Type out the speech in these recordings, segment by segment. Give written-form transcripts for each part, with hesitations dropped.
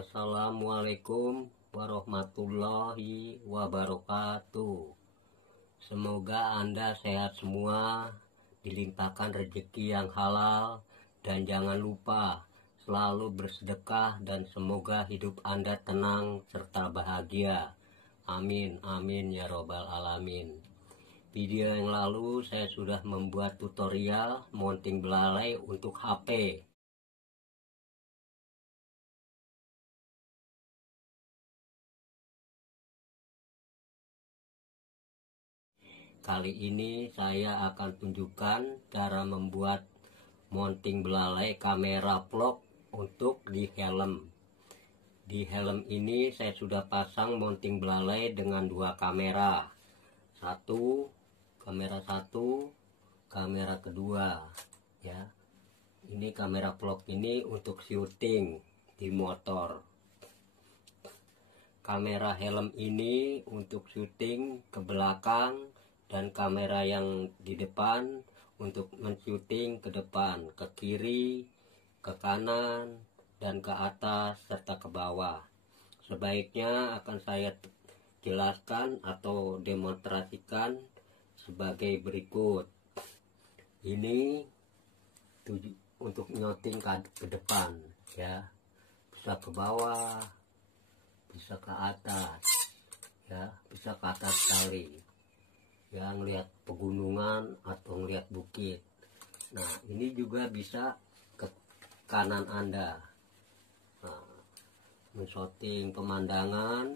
Assalamualaikum warahmatullahi wabarakatuh. Semoga Anda sehat semua, dilimpahkan rezeki yang halal, dan jangan lupa selalu bersedekah, dan semoga hidup Anda tenang serta bahagia. Amin, amin ya robbal alamin. Video yang lalu saya sudah membuat tutorial mounting belalai untuk HP. Kali ini saya akan tunjukkan cara membuat mounting belalai kamera vlog untuk di helm. Di helm ini saya sudah pasang mounting belalai dengan dua kamera. Kamera satu, kamera kedua. Ya, ini kamera vlog ini untuk syuting di motor. Kamera helm ini untuk syuting ke belakang, dan kamera yang di depan untuk men-syuting ke depan, ke kiri, ke kanan, dan ke atas serta ke bawah. Sebaiknya akan saya jelaskan atau demonstrasikan sebagai berikut. Ini untuk nyotting ke depan, ya, bisa ke bawah, bisa ke atas, ya, bisa ke atas sekali, ya, ngelihat pegunungan atau ngelihat bukit. Nah, ini juga bisa ke kanan Anda, men-shooting pemandangan,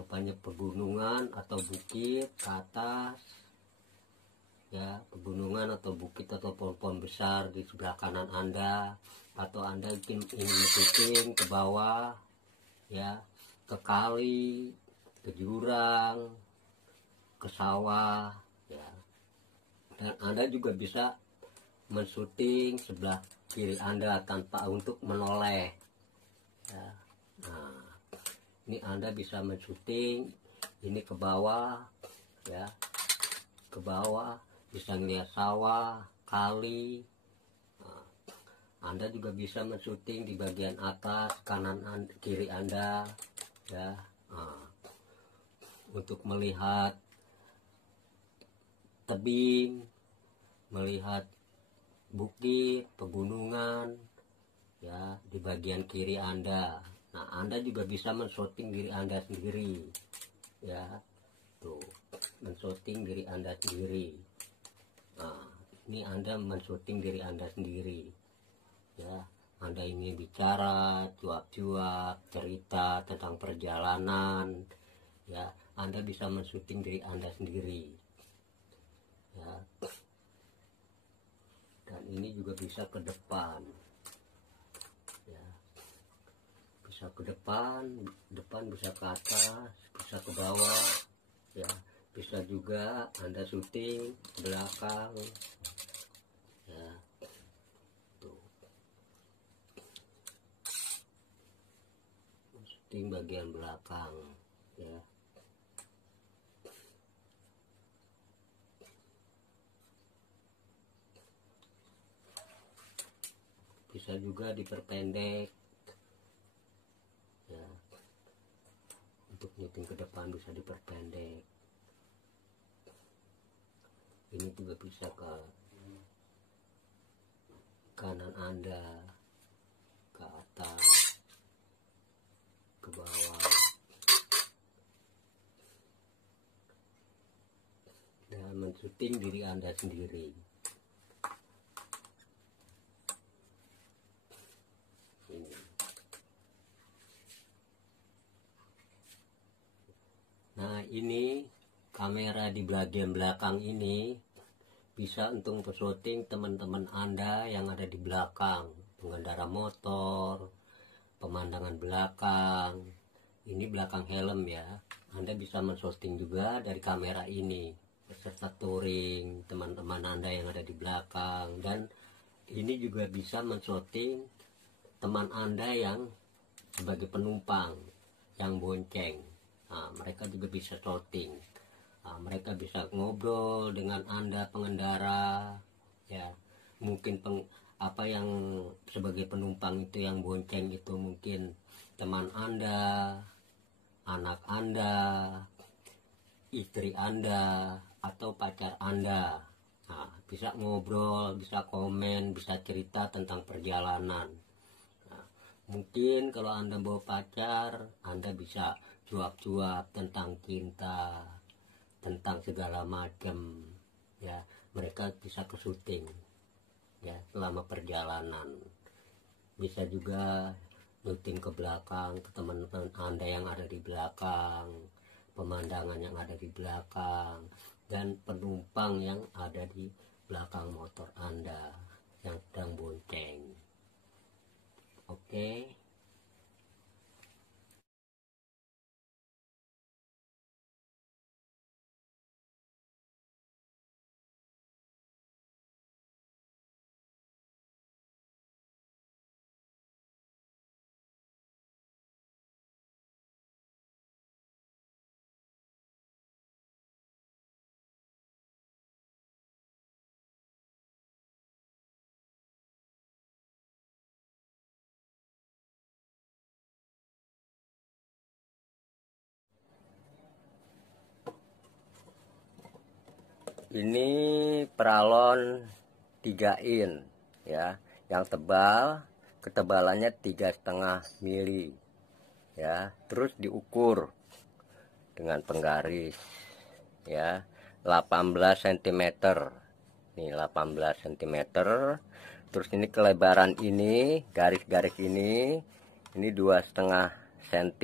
rupanya pegunungan atau bukit ke atas, ya, pegunungan atau bukit atau pohon-pohon besar di sebelah kanan Anda, atau Anda ingin syuting ke bawah, ya, ke kali, ke jurang, ke sawah, ya. Dan Anda juga bisa men-syuting sebelah kiri Anda tanpa untuk menoleh, ya. Nah, ini Anda bisa men-syuting ini ke bawah, ya, ke bawah, bisa melihat sawah, kali. Nah, Anda juga bisa men-syuting di bagian atas kanan kiri Anda, ya. Nah, untuk melihat tebing, melihat bukit, pegunungan, ya, di bagian kiri Anda. Nah, Anda juga bisa men-shooting diri Anda sendiri, ya, tuh, men-shooting diri Anda sendiri. Nah, ini Anda men-shooting diri Anda sendiri, ya. Anda ingin bicara, cuap-cuap, cerita tentang perjalanan, ya, Anda bisa men-shooting diri Anda sendiri, ya. Dan ini juga bisa ke depan, ya, bisa ke depan bisa ke atas, bisa ke bawah, ya, bisa juga Anda syuting belakang, ya, tuh, syuting bagian belakang, ya. Bisa juga diperpendek, ya, untuk nyuting ke depan bisa diperpendek. Ini juga bisa ke kanan Anda, ke atas, ke bawah, dan men-syuting diri Anda sendiri. Nah, ini kamera di bagian belakang ini bisa untuk syuting teman-teman Anda yang ada di belakang, pengendara motor, pemandangan belakang. Ini belakang helm, ya. Anda bisa men-syuting juga dari kamera ini beserta touring teman-teman Anda yang ada di belakang. Dan ini juga bisa men-syuting teman Anda yang sebagai penumpang yang bonceng. Nah, mereka juga bisa shooting. Nah, mereka bisa ngobrol dengan Anda pengendara, ya. Mungkin apa yang sebagai penumpang itu yang bonceng itu mungkin teman Anda, anak Anda, istri Anda, atau pacar Anda. Nah, bisa ngobrol, bisa komen, bisa cerita tentang perjalanan. Nah, mungkin kalau Anda bawa pacar, Anda bisa cuap-cuap tentang cinta, tentang segala macam. Ya, mereka bisa ke syuting ya selama perjalanan. Bisa juga syuting ke belakang, ke teman-teman Anda yang ada di belakang, pemandangan yang ada di belakang, dan penumpang yang ada di belakang motor Anda yang sedang bonceng. Oke. Ini peralon 3 in ya, yang tebal, ketebalannya 3,5 mili ya, terus diukur dengan penggaris ya, 18 cm. Nih 18 cm. Terus ini kelebaran ini, garis-garis ini 2,5 cm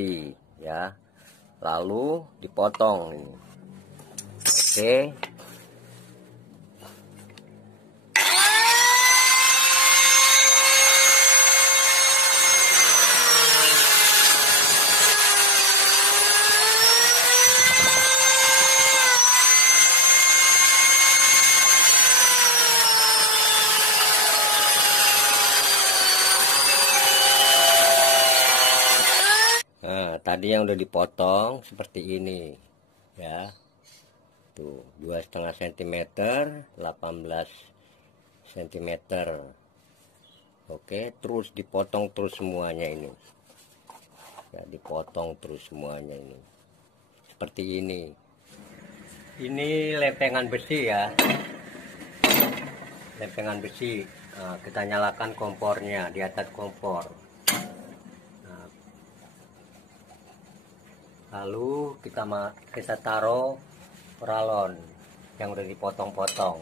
ya. Lalu dipotong ini. Oke. Nah, tadi yang udah dipotong seperti ini ya. Tuh, 2,5 cm, 18 cm. Oke, terus dipotong terus semuanya ini. Ya, dipotong terus semuanya ini. Seperti ini. Ini lempengan besi ya. Lempengan besi. Nah, kita nyalakan kompornya di atas kompor. Lalu kita taruh peralon yang udah dipotong-potong.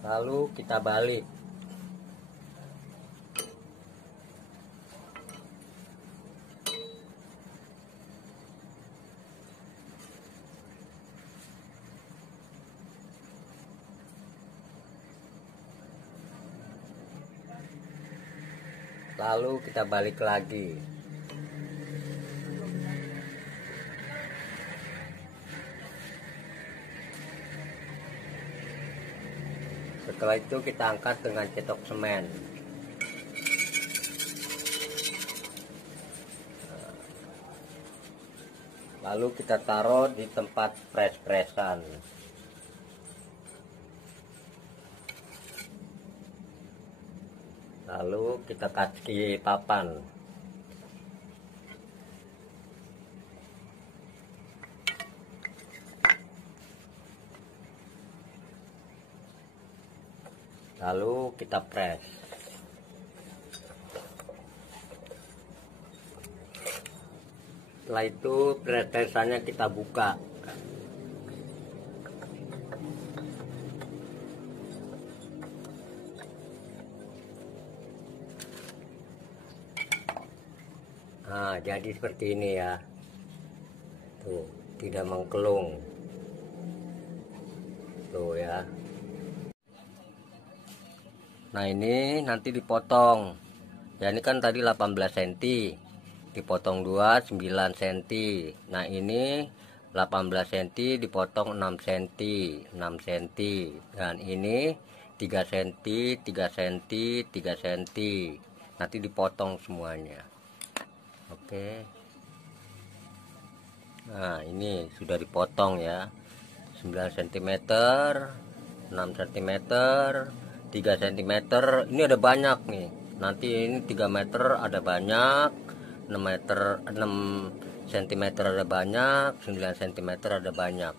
Lalu kita balik. Lalu kita balik lagi. Setelah itu kita angkat dengan cetok semen. Lalu kita taruh di tempat pres-presan. Lalu kita kasih papan. Lalu kita press. Setelah itu presannya kita buka. Nah, jadi seperti ini ya. Tuh, tidak mengkelung. Tuh ya. Nah, ini nanti dipotong. Ya, ini kan tadi 18 cm. Dipotong 2, 9 cm. Nah, ini 18 cm dipotong 6 cm, 6 cm. Dan ini 3 cm, 3 cm, 3 cm. Nanti dipotong semuanya. Oke. Nah ini sudah dipotong ya, 9 cm, 6 cm, 3 cm. Ini ada banyak nih, nanti ini 3 meter ada banyak, 6 meter, 6 cm ada banyak, 9 cm ada banyak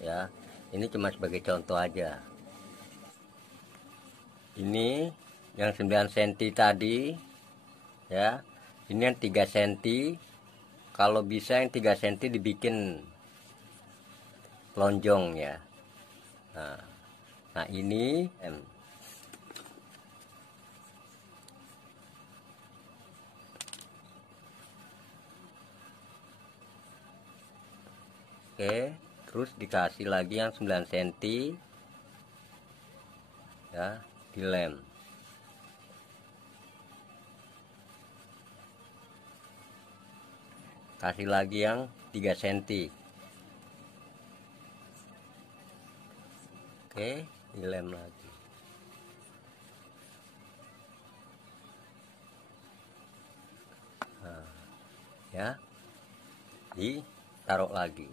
ya. Ini cuma sebagai contoh aja. Ini yang 9 cm tadi ya, ini yang 3 cm. Kalau bisa yang 3 cm dibikin lonjong ya. Nah ini oke, terus dikasih lagi yang 9 cm ya, dilem. Kasih lagi yang 3 cm. Oke, dilem lagi. Nah, ya, ditaruh lagi.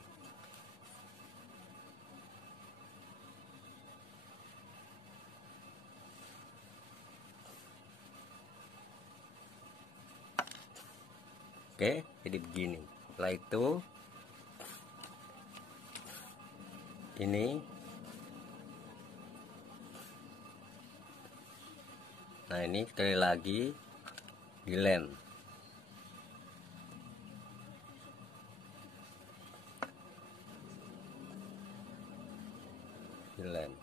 Oke, jadi begini. Setelah itu ini, nah ini sekali lagi dilem. Dilem.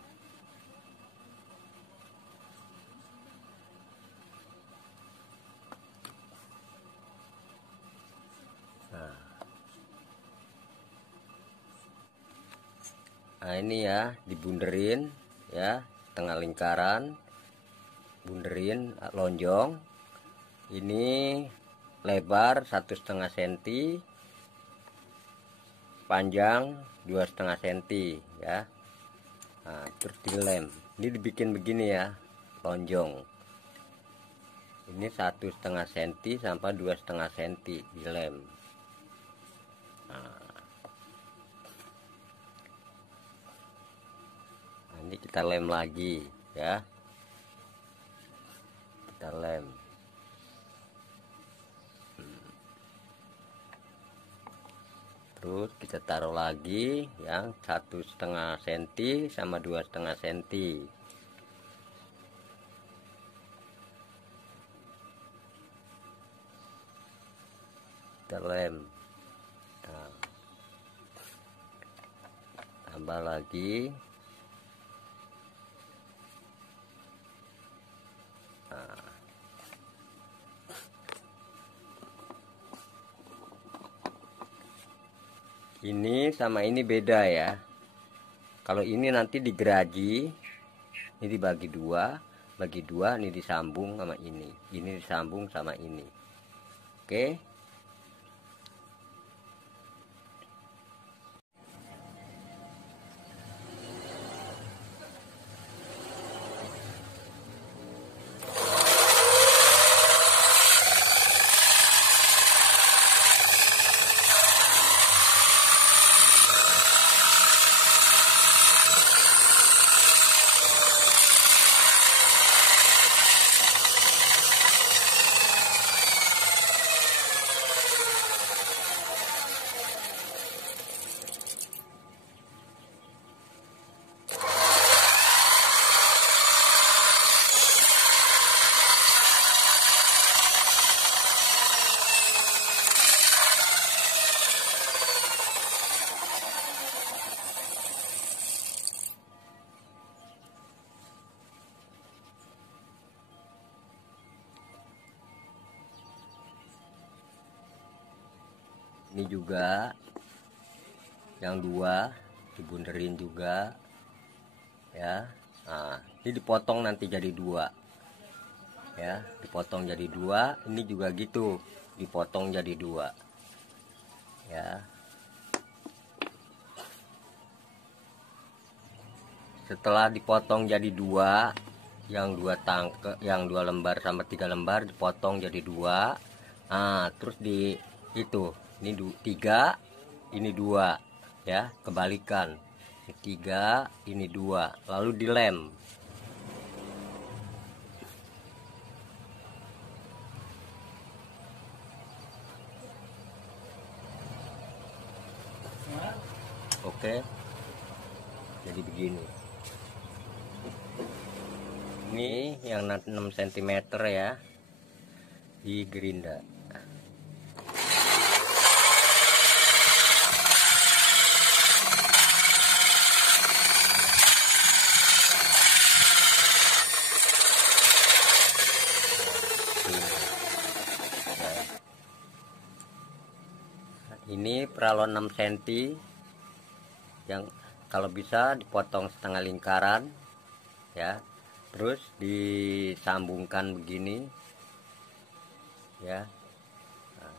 Nah ini ya, dibunderin ya, tengah lingkaran, bunderin lonjong. Ini lebar 1,5 cm, panjang 2,5 cm ya. Nah, terus dilem. Ini dibikin begini ya, lonjong. Ini 1,5 cm sampai 2,5 cm dilem. Nah, ini kita lem lagi ya, kita lem. Terus kita taruh lagi yang 1,5 cm sama 2,5 cm. Kita lem. Nah, tambah lagi. Ini sama ini beda ya. Kalau ini nanti digeraji, ini dibagi dua, bagi dua, ini disambung sama ini disambung sama ini. Oke. Ini juga yang dua dibunderin juga ya. Nah, ini dipotong nanti jadi dua ya, dipotong jadi dua. Ini juga gitu, dipotong jadi dua ya. Setelah dipotong jadi dua, yang dua lembar sama 3 lembar dipotong jadi dua. Nah, terus di itu ini 3 ini 2 ya, kebalikan. Ini 3, ini 2, lalu dilem. Oke, jadi begini. Ini yang 6 cm ya, di gerinda. Ini peralon 6 cm yang kalau bisa dipotong setengah lingkaran ya, terus disambungkan begini ya. Nah,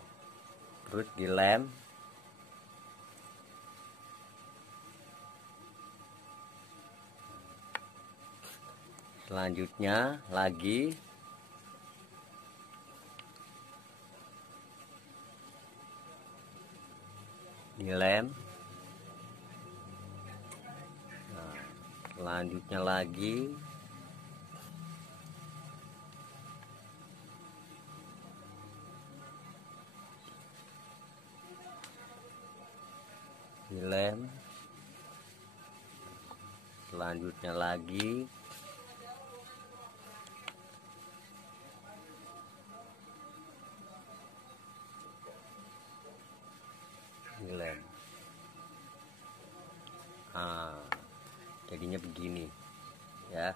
terus dilem. Selanjutnya lagi dilem. Nah, selanjutnya lagi dilem. Selanjutnya lagi dilem. Jadinya begini ya,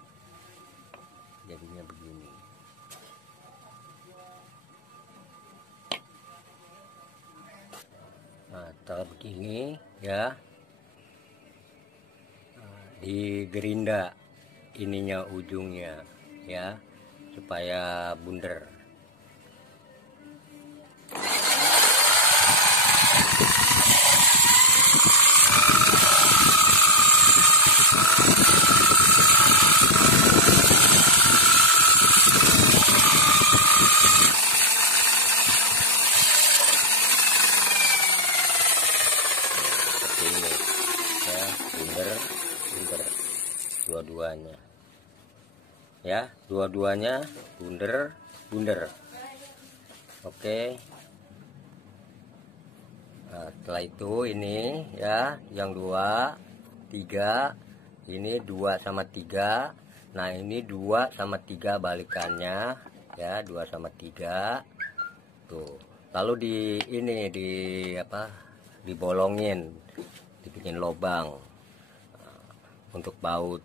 jadinya begini. Nah, setelah begini ya, di gerinda ininya ujungnya ya, supaya bunder. Ini ya, bunder dua-duanya ya, dua-duanya bunder. Oke. Nah, setelah itu ini ya, yang 2, 3, ini 2 sama 3. Nah, ini 2 sama 3 balikannya ya, 2 sama 3 tuh. Lalu dibolongin, dibikin lubang untuk baut.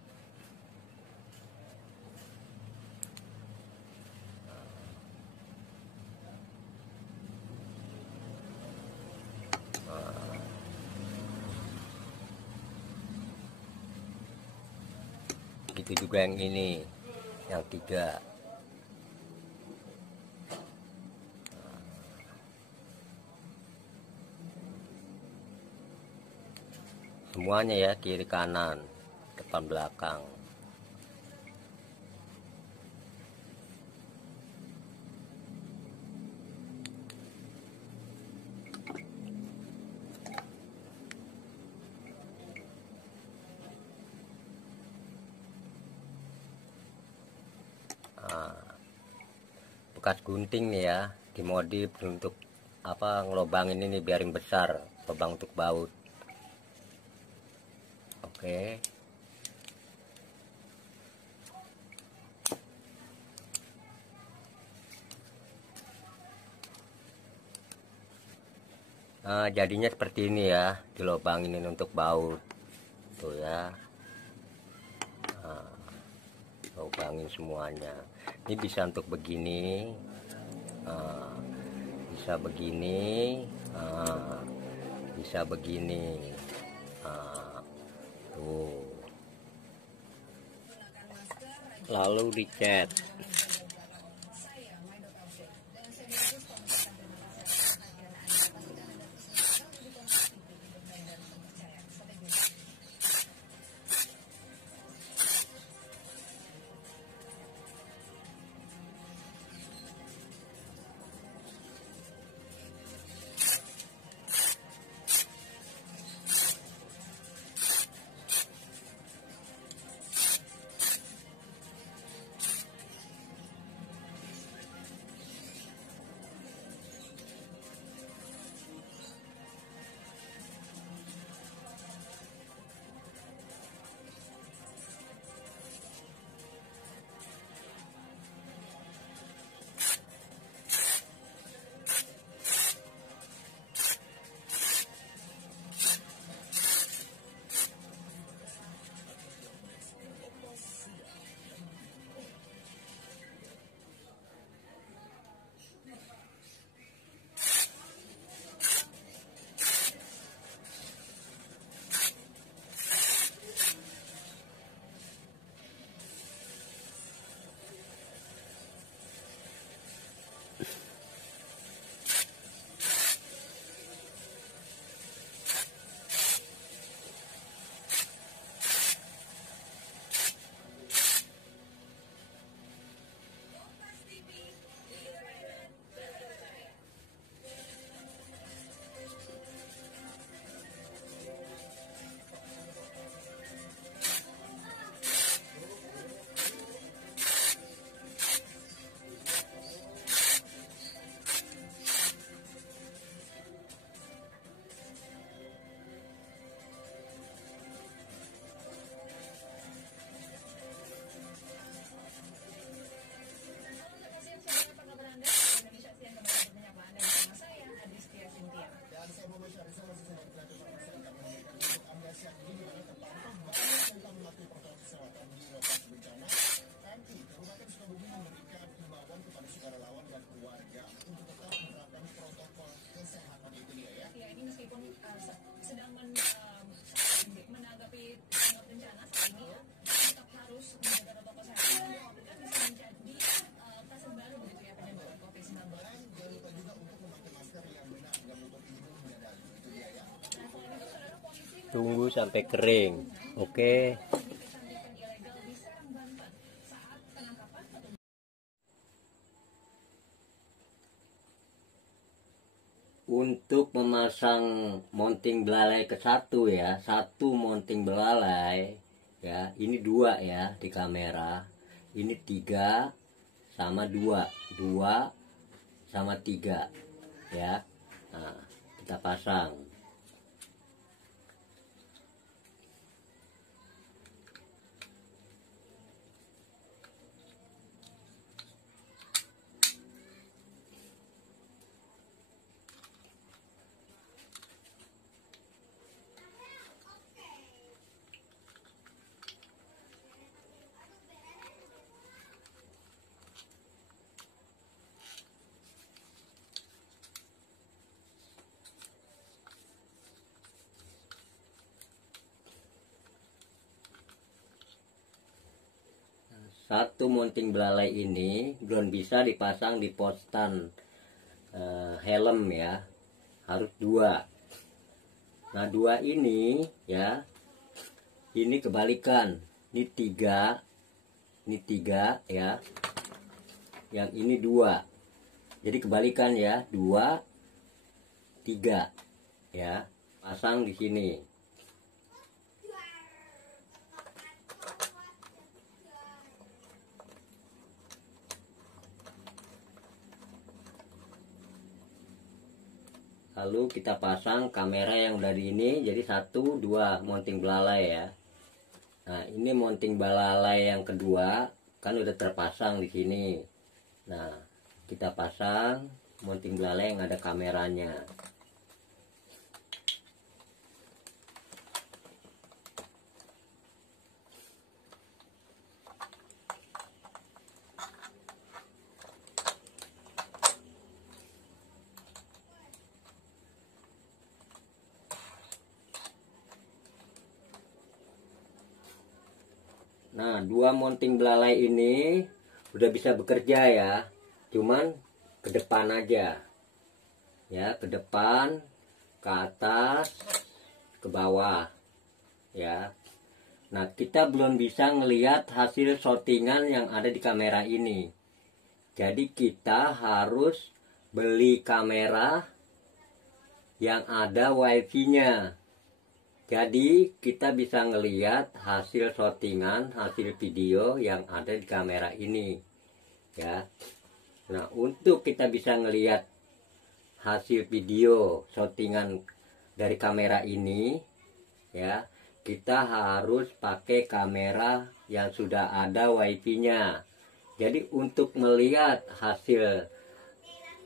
Gitu juga yang ini, yang 3. Semuanya ya, kiri kanan, depan belakang. Bekas gunting nih ya, dimodif untuk ngelobangin ini biarin besar lubang untuk baut. Oke. Nah, jadinya seperti ini ya, dilobangin ini untuk baut tuh ya. Nah, lobangin semuanya. Ini bisa untuk begini, bisa begini, bisa begini. Tuh. Lalu dicat. Tunggu sampai kering. Oke. Untuk memasang mounting belalai ke satu ya, satu mounting belalai ya, ini 2 ya di kamera, ini 3 sama 2, 2 sama 3 ya. Nah, kita pasang. Satu mounting belalai ini belum bisa dipasang di postan helm ya, harus 2. Nah 2 ini ya, ini kebalikan, ini 3 ya, yang ini 2, jadi kebalikan ya, 2 3 ya, pasang di sini. Lalu kita pasang kamera yang dari ini, jadi 1 2 mounting belalai ya. Nah ini mounting belalai yang kedua kan udah terpasang di sini. Nah kita pasang mounting belalai yang ada kameranya. Nah 2 mounting belalai ini udah bisa bekerja ya, cuman ke depan aja ya, ke depan, ke atas, ke bawah ya. Nah kita belum bisa ngelihat hasil shootingan yang ada di kamera ini, jadi kita harus beli kamera yang ada wifi nya. Jadi kita bisa ngelihat hasil shootingan, hasil video yang ada di kamera ini ya. Nah untuk kita bisa ngelihat hasil video shootingan dari kamera ini ya, kita harus pakai kamera yang sudah ada wifi nya. Jadi untuk melihat hasil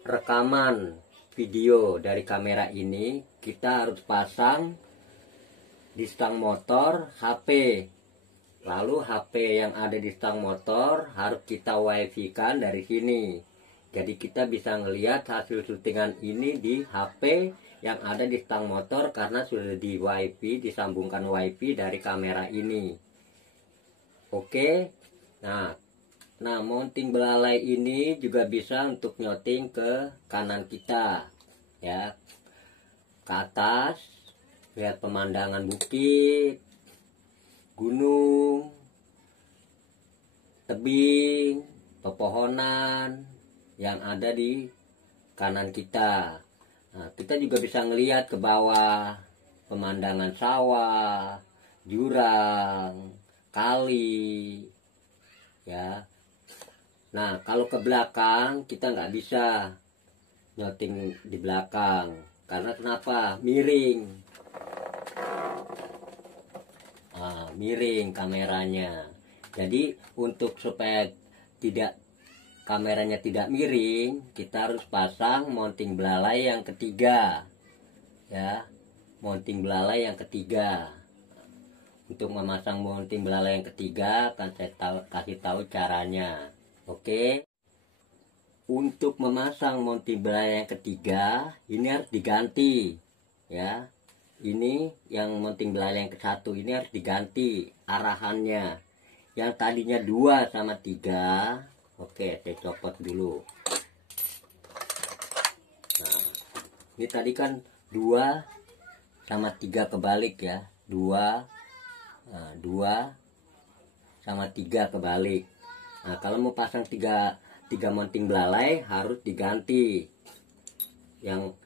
rekaman video dari kamera ini, kita harus pasang di stang motor HP. Lalu HP yang ada di stang motor harus kita wifi kan dari sini. Jadi kita bisa ngelihat hasil syutingan ini di HP yang ada di stang motor karena sudah di wifi, disambungkan wifi dari kamera ini. Oke. Nah mounting belalai ini juga bisa untuk nyoting ke kanan kita ya, ke atas, lihat pemandangan bukit, gunung, tebing, pepohonan yang ada di kanan kita. Nah, kita juga bisa ngelihat ke bawah, pemandangan sawah, jurang, kali ya. Nah kalau ke belakang kita nggak bisa nyoting di belakang, karena kenapa? Miring. Miring kameranya. Jadi untuk supaya kameranya tidak miring, kita harus pasang mounting belalai yang ketiga ya, mounting belalai yang ketiga. Untuk memasang mounting belalai yang ketiga akan saya kasih tahu caranya. Oke. Untuk memasang mounting belalai yang ketiga ini harus diganti ya. Ini yang mounting belalai yang ke-1 ini harus diganti arahannya. Yang tadinya 2 sama 3. Oke, saya copot dulu. Nah, ini tadi kan 2 sama 3 kebalik ya. 2, nah, 2 sama 3 kebalik. Nah, kalau mau pasang 3 mounting belalai harus diganti. Yang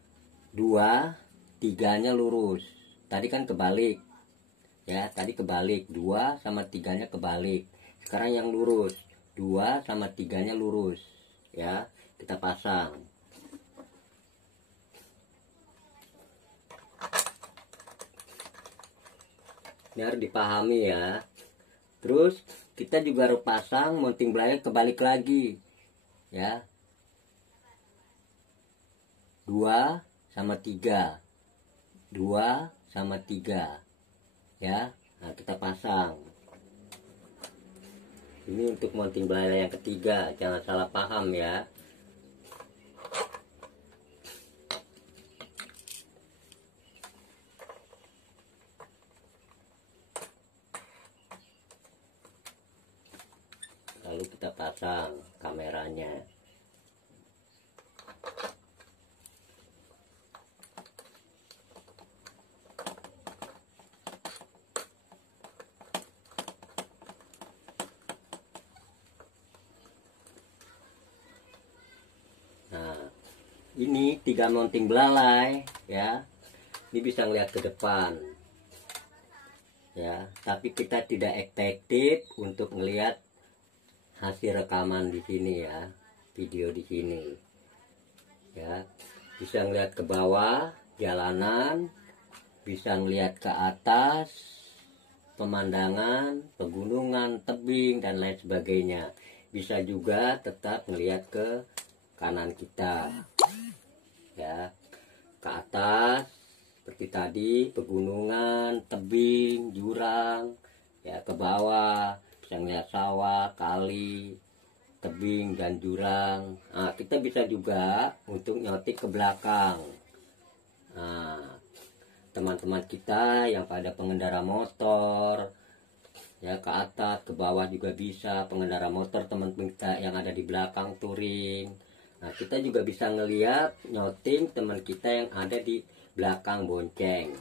2, 3-nya lurus. Tadi kan kebalik. Ya, tadi kebalik. 2 sama 3-nya kebalik. Sekarang yang lurus. 2 sama 3-nya lurus. Ya, kita pasang. Ini harus dipahami ya. Terus kita juga harus pasang mounting belalai kebalik lagi. Ya. 2 sama 3. 2 sama 3. Ya. Nah, kita pasang. Ini untuk mounting belalai yang ketiga, jangan salah paham ya. Lalu kita pasang kameranya. Nah, ini 3 mounting belalai ya. Ini bisa ngeliat ke depan. Ya, tapi kita tidak efektif untuk ngelihat hasil rekaman di sini ya, video di sini ya. Bisa ngeliat ke bawah jalanan, bisa ngeliat ke atas pemandangan pegunungan, tebing dan lain sebagainya. Bisa juga tetap ngeliat ke kanan kita ya, ke atas seperti tadi pegunungan, tebing, jurang ya. Ke bawah bisa ngeliat sawah, kali, tebing dan jurang. Nah, kita bisa juga untuk nyotik ke belakang. Nah, teman-teman kita yang pada pengendara motor ya, ke atas ke bawah juga bisa. Pengendara motor teman-teman kita yang ada di belakang touring. Nah, kita juga bisa ngeliat nyoting teman kita yang ada di belakang bonceng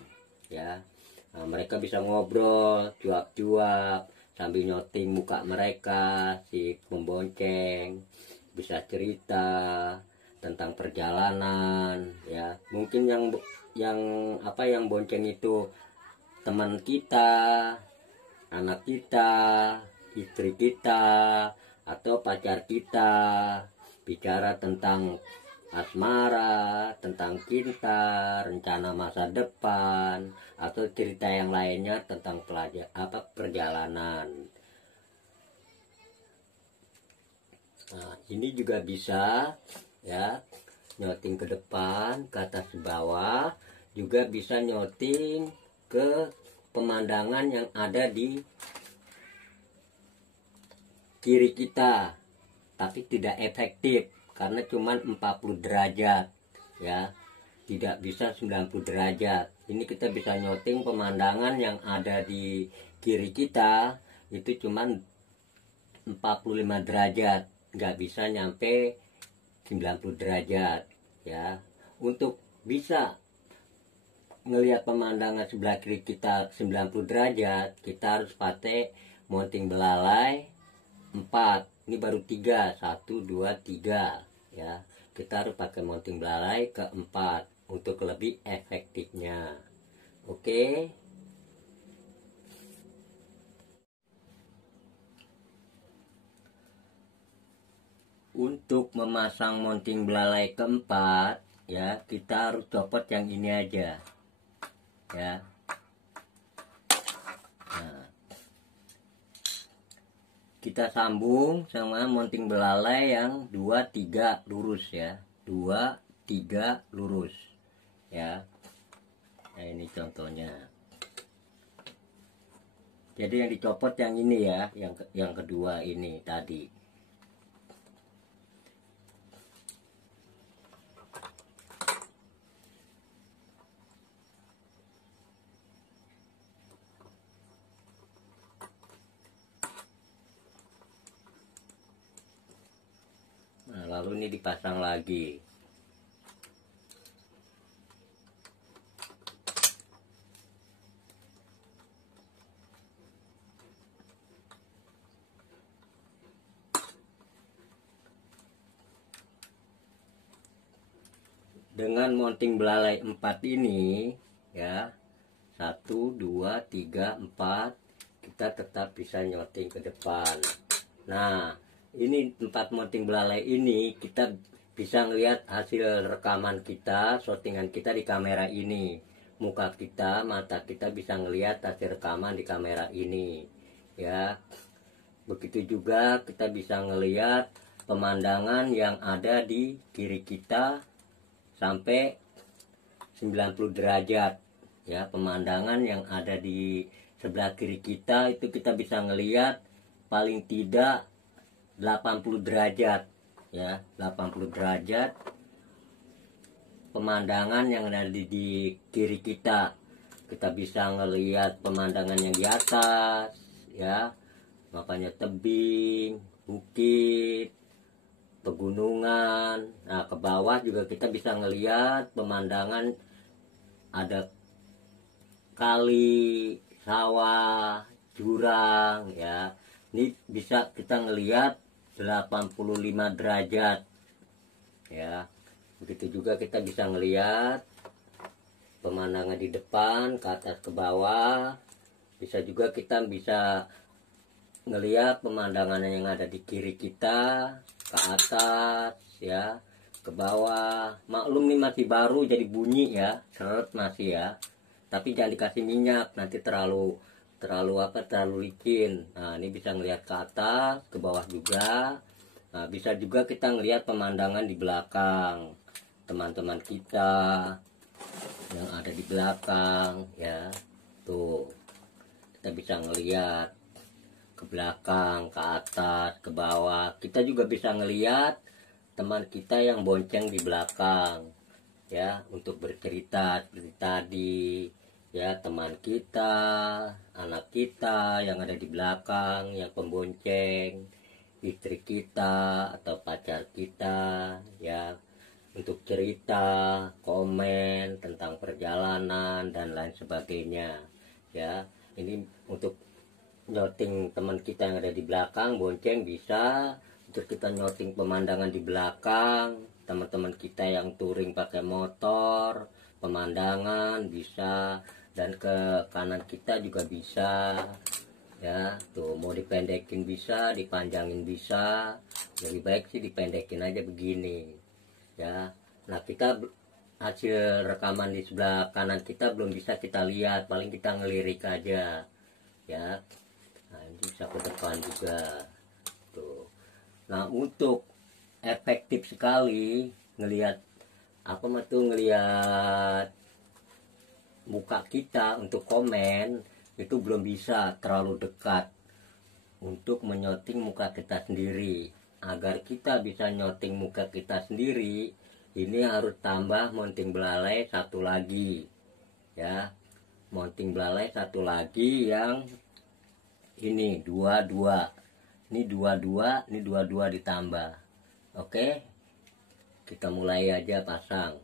ya. Nah, mereka bisa ngobrol cuap-cuap sambil nyoting muka mereka, si pembonceng bisa cerita tentang perjalanan ya. Mungkin yang bonceng itu teman kita, anak kita, istri kita, atau pacar kita, bicara tentang asmara, tentang cinta, rencana masa depan, atau cerita yang lainnya tentang perjalanan. Nah, ini juga bisa ya, nyoting ke depan, ke atas ke bawah, juga bisa nyoting ke pemandangan yang ada di kiri kita, tapi tidak efektif karena cuma 40 derajat ya, tidak bisa 90 derajat. Ini kita bisa nyoting pemandangan yang ada di kiri kita itu cuma 45 derajat, nggak bisa nyampe 90 derajat ya. Untuk bisa ngelihat pemandangan sebelah kiri kita 90 derajat, kita harus pakai mounting belalai 4. Ini baru 3, 1, 2, 3 ya. Kita harus pakai mounting belalai keempat untuk lebih efektifnya. Oke. Untuk memasang mounting belalai keempat ya, kita harus copot yang ini aja ya. Nah, kita sambung sama mounting belalai yang 2, 3 lurus ya. 2, 3 lurus ya. Nah, ini contohnya. Jadi yang dicopot yang ini ya, yang kedua ini tadi. Nah, lalu ini dipasang lagi. dengan mounting belalai 4 ini ya, 1 2 3 4, kita tetap bisa nyoting ke depan. Nah, ini 4 mounting belalai ini kita bisa ngelihat hasil rekaman kita, shootingan kita di kamera ini. Muka kita, mata kita bisa ngelihat hasil rekaman di kamera ini ya. Begitu juga kita bisa ngelihat pemandangan yang ada di kiri kita sampai 90 derajat ya. Pemandangan yang ada di sebelah kiri kita itu kita bisa ngelihat paling tidak 80 derajat ya, 80 derajat pemandangan yang ada di kiri kita. Kita bisa ngelihat pemandangan yang di atas ya, makanya tebing, bukit, pegunungan. Nah, ke bawah juga kita bisa ngelihat pemandangan, ada kali, sawah, jurang ya. Ini bisa kita ngelihat 85 derajat ya. Begitu juga kita bisa ngelihat pemandangan di depan, ke atas, ke bawah. Bisa juga kita bisa ngelihat pemandangan yang ada di kiri kita, ke atas ya, ke bawah. Maklum nih masih baru jadi bunyi ya, seret masih ya. Tapi jangan dikasih minyak, nanti terlalu licin. Nah, ini bisa ngelihat ke atas, ke bawah juga. Nah, bisa juga kita ngelihat pemandangan di belakang, teman-teman kita yang ada di belakang ya. Tuh, kita bisa ngelihat ke belakang, ke atas, ke bawah. Kita juga bisa ngelihat teman kita yang bonceng di belakang ya, untuk bercerita seperti tadi ya. Teman kita, anak kita yang ada di belakang, yang pembonceng, istri kita atau pacar kita ya, untuk cerita, komen tentang perjalanan dan lain sebagainya ya. Ini untuk nyoting teman kita yang ada di belakang bonceng bisa, untuk kita nyoting pemandangan di belakang teman-teman kita yang touring pakai motor, pemandangan bisa, dan ke kanan kita juga bisa ya. Tuh, mau dipendekin bisa, dipanjangin bisa. Lebih baik sih dipendekin aja begini ya. Nah, kita hasil rekaman di sebelah kanan kita belum bisa kita lihat, paling kita ngelirik aja ya. Nah, ini bisa ke depan juga tuh. Nah, untuk efektif sekali ngelihat ngelihat muka kita untuk komen, itu belum bisa terlalu dekat untuk menyoting muka kita sendiri. Agar kita bisa nyoting muka kita sendiri, ini harus tambah mounting belalai satu lagi ya. Mounting belalai satu lagi yang ini 22, ini 22, ini 22 ditambah. Oke, kita mulai aja pasang.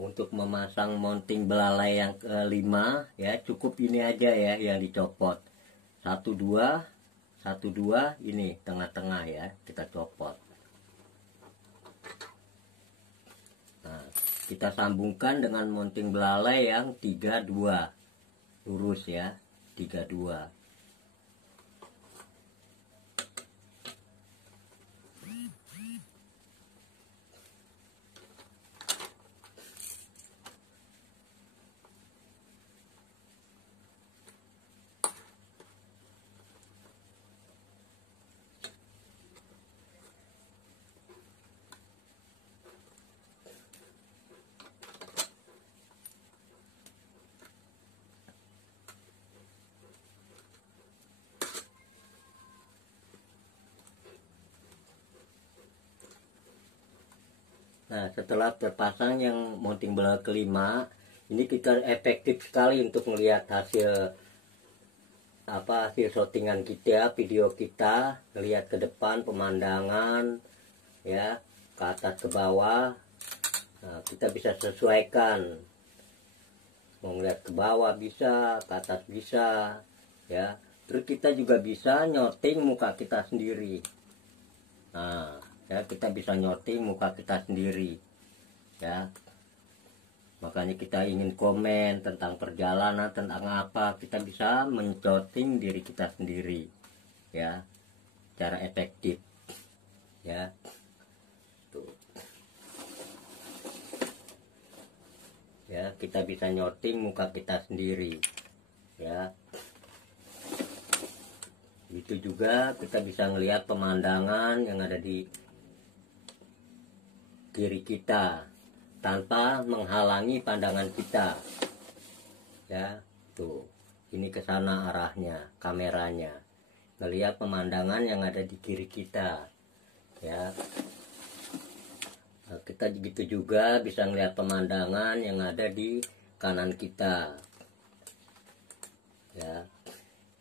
Untuk memasang mounting belalai yang kelima ya, cukup ini aja ya yang dicopot. 1 2 1 2, ini tengah-tengah ya, kita copot. Nah, kita sambungkan dengan mounting belalai yang 32. Lurus ya, 32. Nah, setelah terpasang yang mounting belalai kelima, ini kita efektif sekali untuk melihat hasil shootingan kita, video kita, melihat ke depan pemandangan ya, ke atas ke bawah. Nah, kita bisa sesuaikan, mau melihat ke bawah bisa, ke atas bisa ya. Terus kita juga bisa nyoting muka kita sendiri. Nah, ya, kita bisa nyoting muka kita sendiri ya. Makanya kita ingin komen tentang perjalanan, tentang apa, kita bisa mencoting diri kita sendiri ya, cara efektif ya. Tuh. Ya, kita bisa nyoting muka kita sendiri ya. Itu juga kita bisa melihat pemandangan yang ada di kiri kita tanpa menghalangi pandangan kita ya. Tuh, ini ke sana arahnya kameranya, melihat pemandangan yang ada di kiri kita ya. Nah, kita begitu juga bisa melihat pemandangan yang ada di kanan kita ya.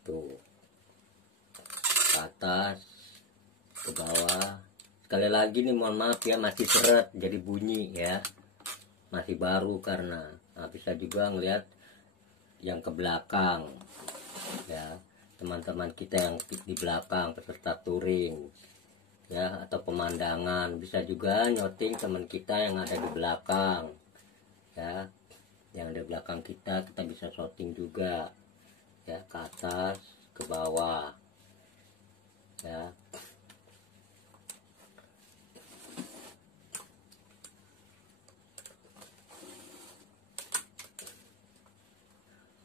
Tuh, ke atas, ke bawah. Sekali lagi nih, mohon maaf ya, masih seret jadi bunyi ya, masih baru karena. Nah, bisa juga ngelihat yang ke belakang ya, teman-teman kita yang di belakang peserta touring ya, atau pemandangan. Bisa juga nyoting teman kita yang ada di belakang ya, yang ada di belakang kita bisa shooting juga ya, ke atas, ke bawah ya.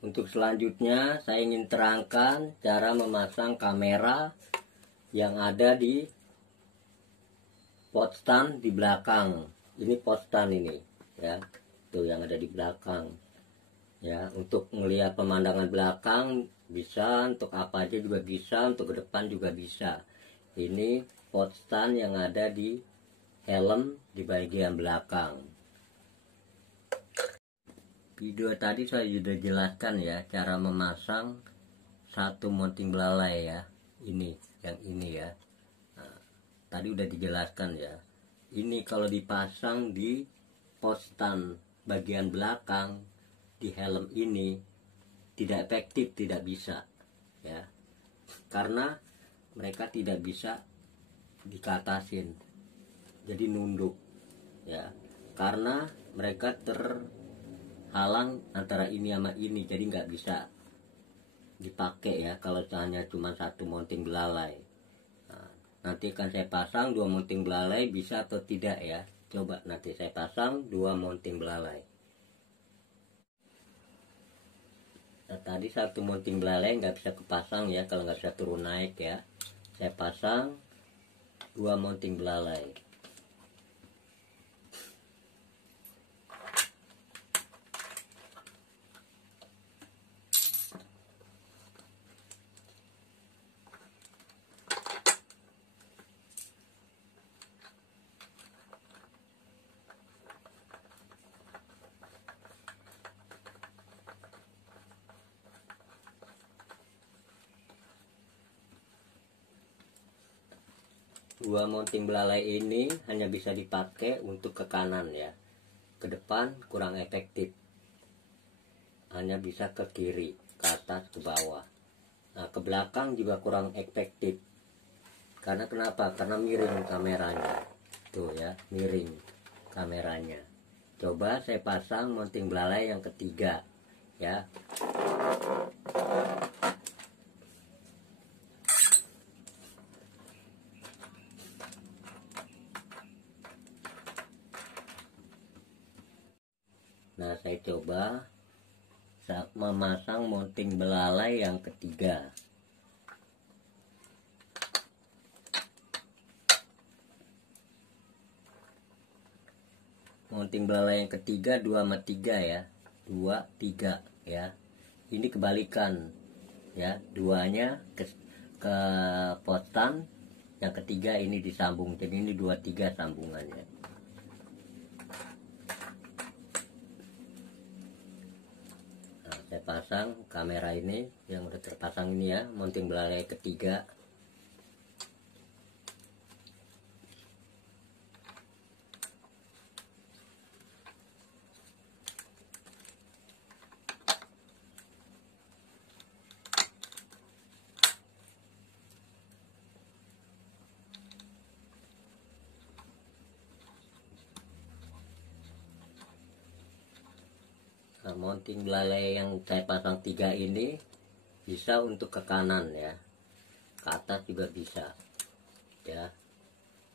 Untuk selanjutnya saya ingin terangkan cara memasang kamera yang ada di pot stand di belakang. Ini pot stand ini ya, tuh yang ada di belakang ya. Untuk melihat pemandangan belakang bisa, untuk apa aja juga bisa, untuk ke depan juga bisa. Ini pot stand yang ada di helm di bagian belakang. Video tadi saya sudah jelaskan ya cara memasang satu mounting belalai ya, ini yang ini ya. Tadi udah dijelaskan ya. Ini kalau dipasang di post stand bagian belakang di helm ini tidak efektif, tidak bisa ya, karena mereka tidak bisa dikatasin, jadi nunduk ya, karena mereka terhalang antara ini sama ini, jadi nggak bisa dipakai ya kalau hanya cuma satu mounting belalai. Nanti akan saya pasang 2 mounting belalai, bisa atau tidak ya. Coba nanti saya pasang 2 mounting belalai. Nah, tadi satu mounting belalai nggak bisa kepasang ya, kalau nggak bisa turun naik ya. Saya pasang 2 mounting belalai. Dua mounting belalai ini hanya bisa dipakai untuk ke kanan ya, ke depan kurang efektif, hanya bisa ke kiri, ke atas, ke bawah. Nah, ke belakang juga kurang efektif. Karena kenapa? Karena miring kameranya. Tuh ya, miring kameranya. Coba saya pasang mounting belalai yang ketiga ya. Nah, saya coba memasang mounting belalai yang ketiga. Mounting belalai yang ketiga 2 sama 3 ya. 2, 3 ya. Ini kebalikan ya. Duanya ke potan, yang ketiga ini disambung. Jadi ini 2, 3 sambungannya. Saya pasang kamera ini yang udah terpasang ini ya, mounting belalai ketiga. Nah, mounting belalai yang saya pasang 3 ini bisa untuk ke kanan ya, ke atas juga bisa ya,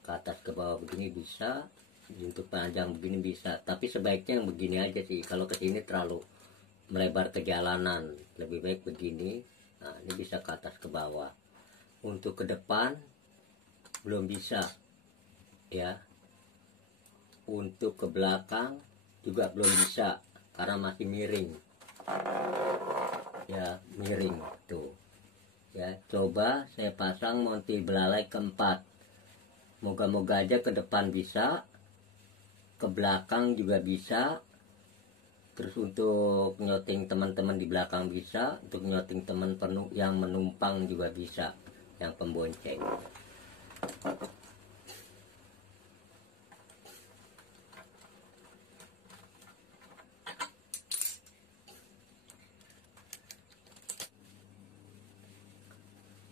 ke atas ke bawah begini bisa, untuk panjang begini bisa. Tapi sebaiknya yang begini aja sih, kalau ke sini terlalu melebar ke jalanan, lebih baik begini. Nah, ini bisa ke atas ke bawah. Untuk ke depan belum bisa ya, untuk ke belakang juga belum bisa karena masih miring ya, miring tuh ya. Coba saya pasang mounting belalai keempat, moga-moga aja ke depan bisa, ke belakang juga bisa. Terus untuk nyoting teman-teman di belakang bisa, untuk nyoting teman yang menumpang juga bisa, yang pembonceng.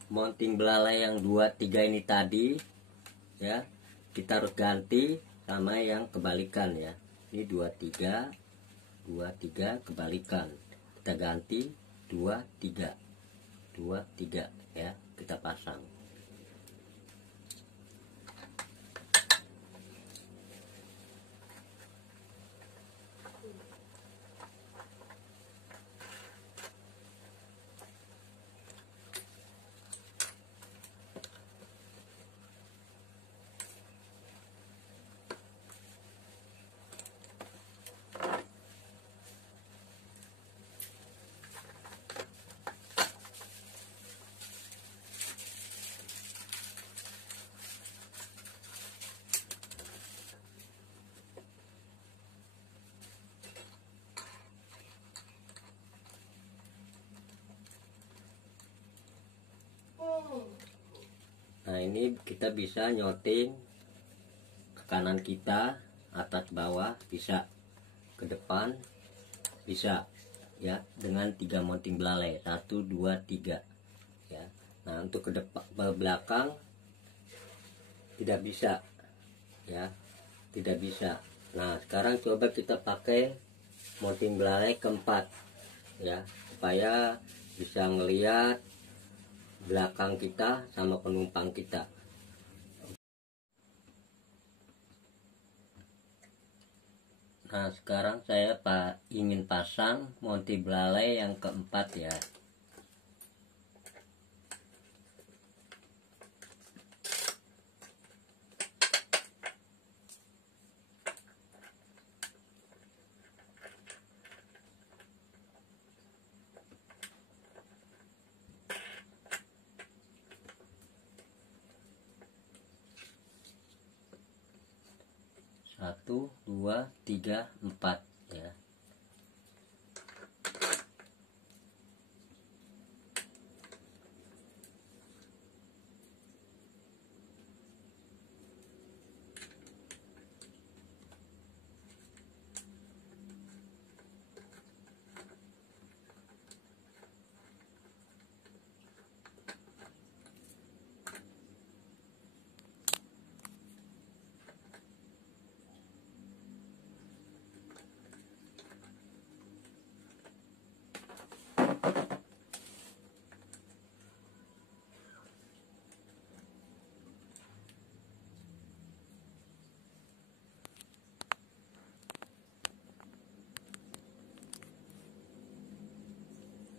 Mounting belalai yang 2-3 ini tadi ya, kita harus ganti sama yang kebalikan ya. Ini 2-3 kebalikan, kita ganti 2-3 ya, kita pasang. Nah, ini kita bisa nyoting ke kanan kita, atas bawah bisa, ke depan bisa ya, dengan 3 mounting belalai, 1, 2, 3 ya. Nah, untuk ke depan, ke belakang tidak bisa ya, tidak bisa. Nah, sekarang coba kita pakai mounting belalai keempat ya, supaya bisa ngelihat belakang kita sama penumpang kita. Nah, sekarang saya ingin pasang mounting belalai yang keempat ya. Satu, dua, tiga, empat ya.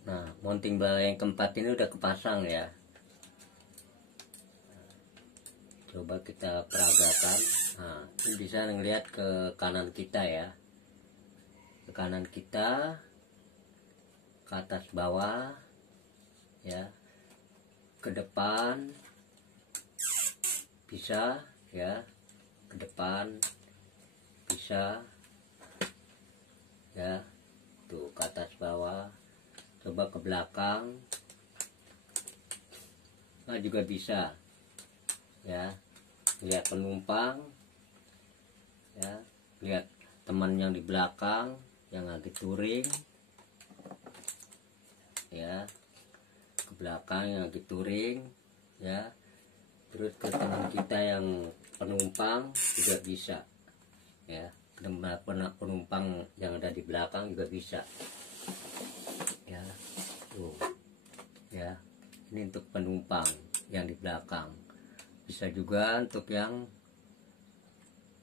Nah, mounting belalai yang keempat ini udah kepasang ya. Coba kita peragakan. Nah, ini bisa ngelihat ke kanan kita ya, ke kanan kita, ke atas bawah ya, ke depan bisa ya, ke depan bisa ya, tuh ke atas bawah. Coba ke belakang, nah juga bisa ya, lihat penumpang ya, lihat teman yang di belakang yang lagi touring ya, ke belakang yang lagi touring ya. Terus ke teman kita yang penumpang juga bisa ya, penumpang yang ada di belakang juga bisa ya. Tuh ya, ini untuk penumpang yang di belakang. Bisa juga untuk yang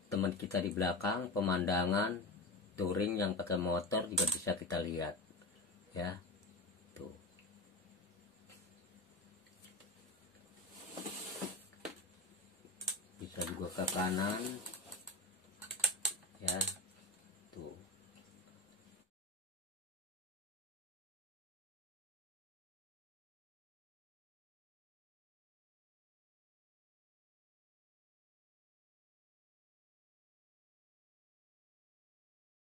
teman kita di belakang, pemandangan touring yang pakai motor juga bisa kita lihat ya. Tuh bisa juga ke kanan ya.